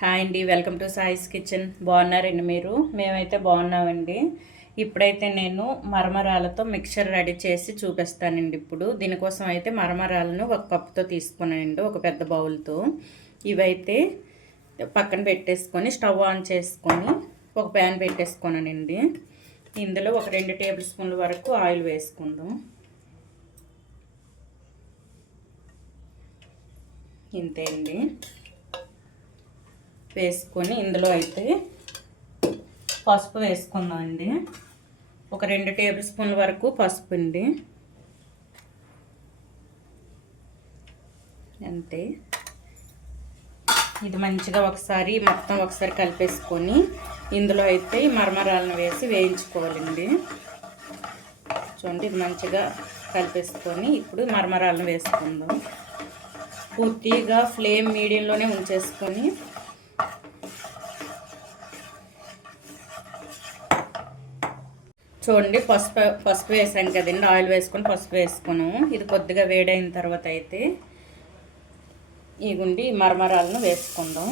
Hi అండి, welcome to సాయిస్ kitchen. బాగున్నారండి మీరు? మేమైతే బాగున్నామండి. ఇప్పుడైతే నేను మరమరాలతో మిక్చర్ రెడీ చేసి చూపిస్తానండి. ఇప్పుడు దీనికోసం అయితే మరమరాలను ఒక కప్పుతో తీసుకున్నానండి, ఒక పెద్ద బౌల్తో. ఇవైతే పక్కన పెట్టేసుకొని స్టవ్ ఆన్ చేసుకొని ఒక ప్యాన్ పెట్టేసుకున్నానండి. ఇందులో ఒక 2 టేబుల్ స్పూన్ల వరకు ఆయిల్ వేసుకుందాం. ఇంతే అండి. వేసుకొని ఇందులో అయితే పసుపు వేసుకుందాం అండి. ఒక 2 టేబుల్ స్పూన్ల వరకు పసుపు అండి. అంతే. ఇది మంచిగా మొత్తం ఒకసారి కలిపేసుకొని ఇందులో అయితే ఈ మరమరాలను వేసి వేయించుకోవాలండి. చూడండి, ఇది మంచిగా కలిపేసుకొని ఇప్పుడు మరమరాలను వేసుకుందాం. పూర్తిగా ఫ్లేమ్ మీడియంలోనే ఉంచేసుకొని చూడండి, పసుపు వేసాను కదండి. ఆయిల్ వేసుకొని పసుపు వేసుకున్నాము. ఇది కొద్దిగా వేడైన తర్వాత అయితే ఈ మరమరాలను వేసుకుందాం.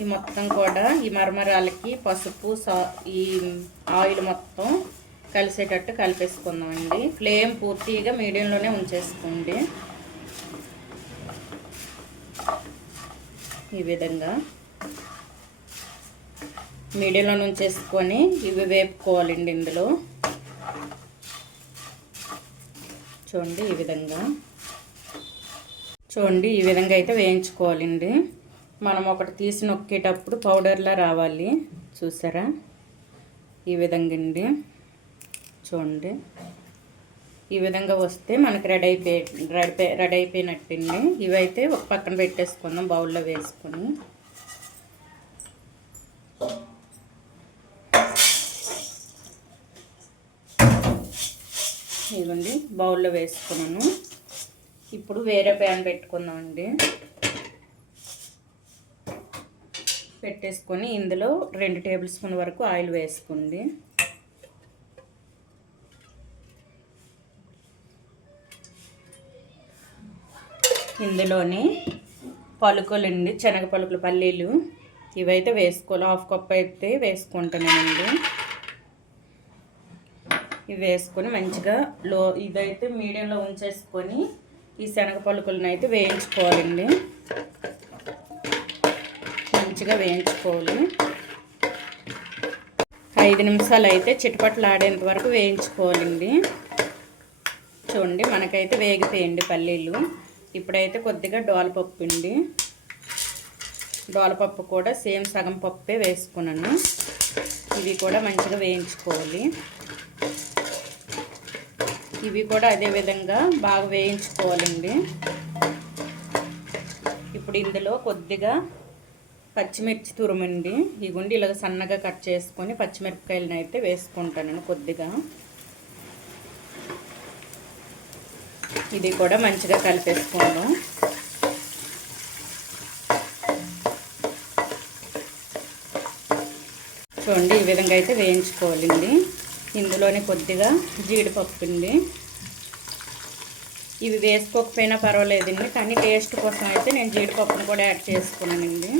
ఈ మొత్తం కూడా ఈ మరమరాలకి పసుపు ఈ ఆయిల్ మొత్తం కలిసేటట్టు కలిపేసుకుందాం అండి. ఫ్లేమ్ పూర్తిగా మీడియంలోనే ఉంచేసుకోండి. ఈ విధంగా మీడియంలో ఉంచేసుకొని ఇవి వేపుకోవాలండి. ఇందులో చూడండి, ఈ విధంగా అయితే వేయించుకోవాలండి. మనం ఒకటి తీసి నొక్కేటప్పుడు పౌడర్లా రావాలి. చూసారా? ఈ విధంగా అండి. చూడండి, ఈ విధంగా వస్తే మనకి రెడీ అయిపోయినట్టండి. ఇవైతే ఒక పక్కన పెట్టేసుకుందాం, బౌల్లో వేసుకొని. ఇవ్వండి, బౌల్లో వేసుకున్నాను. ఇప్పుడు వేరే ప్యాన్ పెట్టుకుందామండి. పెట్టేసుకొని ఇందులో 2 టేబుల్ స్పూన్ వరకు ఆయిల్ వేసుకోండి. ఇందులోనే పలుకులండి, శనగ పలుకులు, పల్లీలు ఇవైతే వేసుకోవాలి. 1/2 కప్ అయితే వేసుకుంటానండి. ఇవి వేసుకొని మంచిగా ఇదైతే మీడియంలో ఉంచేసుకొని ఈ శనగ పలుకులను అయితే వేయించుకోవాలండి. మంచిగా వేయించుకోవాలి. 5 నిమిషాలు అయితే చిటపటలాడేంత వరకు వేయించుకోవాలండి. చూడండి, మనకైతే వేగిపోయండి పల్లీలు. ఇప్పుడైతే కొద్దిగా డోలపప్పు అండి. డోలపప్పు కూడా సేమ్ సగం పప్పే వేసుకున్నాను. ఇవి కూడా మంచిగా వేయించుకోవాలి. ఇవి కూడా అదే విధంగా బాగా వేయించుకోవాలండి. ఇప్పుడు ఇందులో కొద్దిగా పచ్చిమిర్చి తురుమండి. ఇగుండి ఇలాగ సన్నగా కట్ చేసుకొని పచ్చిమిరపకాయలను అయితే వేసుకుంటాను కొద్దిగా. ఇది కూడా మంచిగా కలిపేసుకుందాం. చూడండి, ఈ విధంగా అయితే వేయించుకోవాలండి. ఇందులోనే కొద్దిగా జీడిపప్పు అండి. ఇవి వేసుకోకపోయినా పర్వాలేదండి, కానీ టేస్ట్ కోసం అయితే నేను జీడిపప్పును కూడా యాడ్ చేసుకున్నానండి.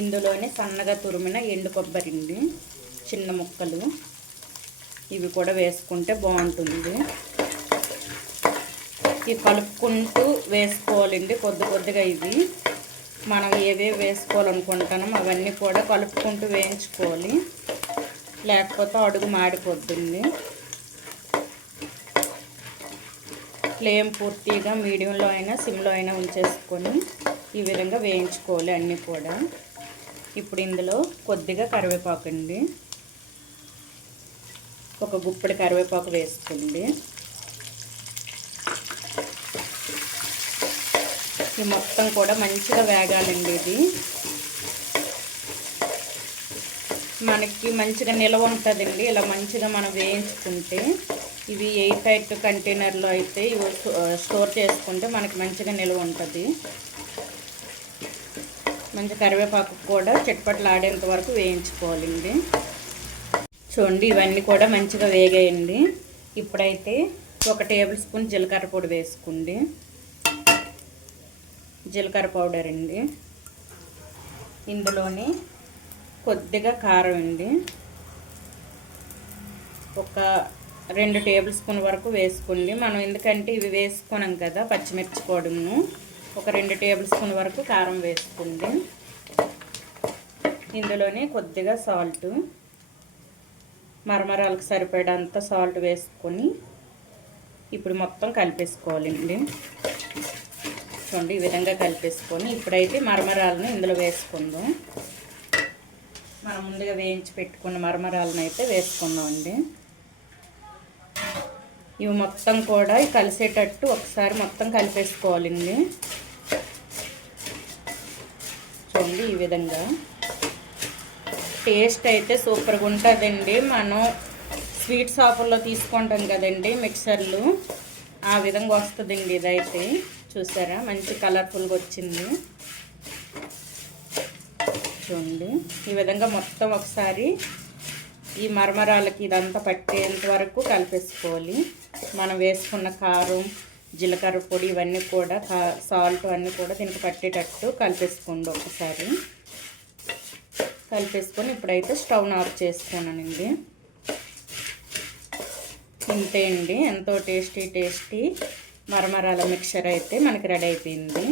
ఇందులోనే సన్నగా తురిమిన ఎండు కొబ్బరి అండి, చిన్న ముక్కలు. ఇవి కూడా వేసుకుంటే బాగుంటుంది. ఇవి కలుపుకుంటూ వేసుకోవాలండి కొద్దిగా. ఇవి మనం ఏవేవి వేసుకోవాలనుకుంటున్నాం అవన్నీ కూడా కలుపుకుంటూ వేయించుకోవాలి, లేకపోతే అడుగు మాడిపోతుంది. ఫ్లేమ్ పూర్తిగా మీడియంలో అయినా సిమ్లో అయినా ఉంచేసుకొని ఈ విధంగా వేయించుకోవాలి అన్నీ కూడా. ఇప్పుడు ఇందులో కొద్దిగా కరివేపాకు అండి, ఒక గుప్పెడు కరివేపాకు వేసుకోండి. ఈ మొత్తం కూడా మంచిగా వేగాలండి. ఇది మనకి మంచిగా నిల్వ ఉంటుందండి. ఇలా మంచిగా మనం వేయించుకుంటే ఇవి ఎయిర్ టైట్ కంటైనర్లో అయితే ఇవి స్టోర్ చేసుకుంటే మనకి మంచిగా నిల్వ ఉంటుంది. మంచి కరివేపాకు కూడా చిట్పట్లాడేంత వరకు వేయించుకోవాలండి. చూడండి, ఇవన్నీ కూడా మంచిగా వేగాయండి. ఇప్పుడైతే 1 టేబుల్ స్పూన్ జీలకర్ర పొడి వేసుకోండి. జీలకర్ర పౌడర్ అండి, ఇందులోని కొద్దిగా కారం అండి, ఒక 2 టేబుల్ స్పూన్ వరకు వేసుకోండి. మనం ఎందుకంటే ఇవి వేసుకున్నాం కదా పచ్చిమిర్చి పొడును, ఒక 2 టేబుల్ స్పూన్ వరకు కారం వేసుకోండి. ఇందులోనే కొద్దిగా సాల్ట్, మరమరాలకు సరిపడంత సాల్ట్ వేసుకొని ఇప్పుడు మొత్తం కలిపేసుకోవాలండి. చూడండి ఈ విధంగా కలిపేసుకొని ఇప్పుడైతే మరమరాలను ఇందులో వేసుకుందాం. మనం ముందుగా వేయించి పెట్టుకున్న మరమరాలను అయితే వేసుకుందామండి. ఇవి మొత్తం కూడా కలిసేటట్టు ఒకసారి మొత్తం కలిపేసుకోవాలండి. చూడండి ఈ విధంగా టేస్ట్ అయితే సూపర్గా ఉంటుందండి. మనం స్వీట్ షాపుల్లో తీసుకుంటాం కదండి మిక్సర్లు, ఆ విధంగా వస్తుందండి. ఇదైతే చూసారా మంచి కలర్ఫుల్గా వచ్చింది. చూడండి ఈ విధంగా మొత్తం ఒకసారి ఈ మరమరాలకి ఇదంతా పట్టేంత వరకు కలిపేసుకోవాలి. మనం వేసుకున్న కారం, జీలకర్ర పొడి ఇవన్నీ కూడా సాల్ట్ అన్నీ కూడా దీనికి పట్టేటట్టు కలిపేసుకోండి. ఒకసారి కలిపేసుకొని ఇప్పుడైతే స్టవ్ ఆఫ్ చేసుకున్నానండి. ఇంతే అండి, ఎంతో టేస్టీ మరమరాల మిక్చర్ అయితే మనకి రెడీ అయిపోయింది.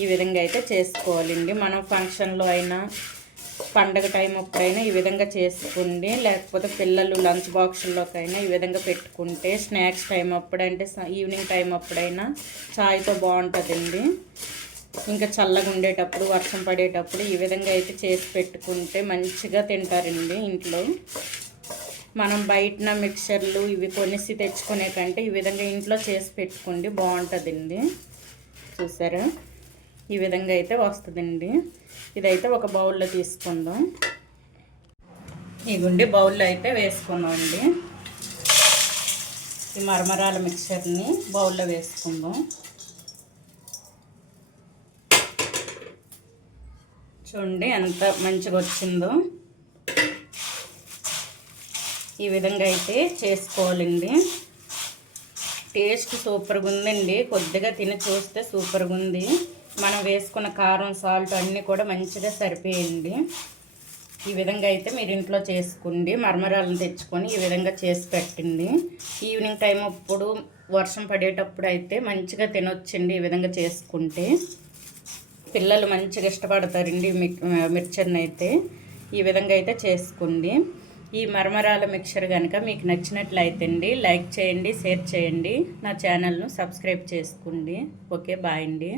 ఈ విధంగా అయితే చేసుకోవాలండి. మనం ఫంక్షన్లో అయినా పండగ టైం అప్పుడైనా ఈ విధంగా చేసుకోండి, లేకపోతే పిల్లలు లంచ్ బాక్సుల్లోకైనా ఈ విధంగా పెట్టుకుంటే, స్నాక్స్ టైం అప్పుడంటే ఈవినింగ్ టైం అప్పుడైనా చాయ్తో బాగుంటుందండి. ఇంకా చల్లగా ఉండేటప్పుడు, వర్షం పడేటప్పుడు ఈ విధంగా అయితే చేసి పెట్టుకుంటే మంచిగా తింటారండి ఇంట్లో. మనం బయట మిక్చర్లు ఇవి కొనేసి తెచ్చుకునే కంటే ఈ విధంగా ఇంట్లో చేసి పెట్టుకోండి, బాగుంటుందండి. చూసారా ఈ విధంగా అయితే వస్తుందండి. ఇదైతే ఒక బౌల్లో తీసుకుందాం. ఇగుండి బౌల్లో అయితే వేసుకుందామండి. ఈ మరమరాల మిక్చర్ని బౌల్లో వేసుకుందాం. చూడండి ఎంత మంచిగా వచ్చిందో. ఈ విధంగా అయితే చేసుకోవాలండి. టేస్ట్ సూపర్గా ఉందండి. కొద్దిగా తిని చూస్తే సూపర్గా ఉంది. మనం వేసుకున్న కారం, సాల్ట్ అన్నీ కూడా మంచిగా సరిపోయండి. ఈ విధంగా అయితే మీరు ఇంట్లో చేసుకోండి. మరమరాలను తెచ్చుకొని ఈ విధంగా చేసి పెట్టండి. ఈవినింగ్ టైం అప్పుడు వర్షం పడేటప్పుడు అయితే మంచిగా తినొచ్చండి. ఈ విధంగా చేసుకుంటే పిల్లలు మంచిగా ఇష్టపడతారండి మిక్చర్ని అయితే. ఈ విధంగా అయితే చేసుకోండి. ఈ మరమరాల మిక్చర్ కనుక మీకు నచ్చినట్లయితే అండి లైక్ చేయండి, షేర్ చేయండి, నా ఛానల్ను సబ్స్క్రైబ్ చేసుకోండి. ఓకే బాయ్ అండి.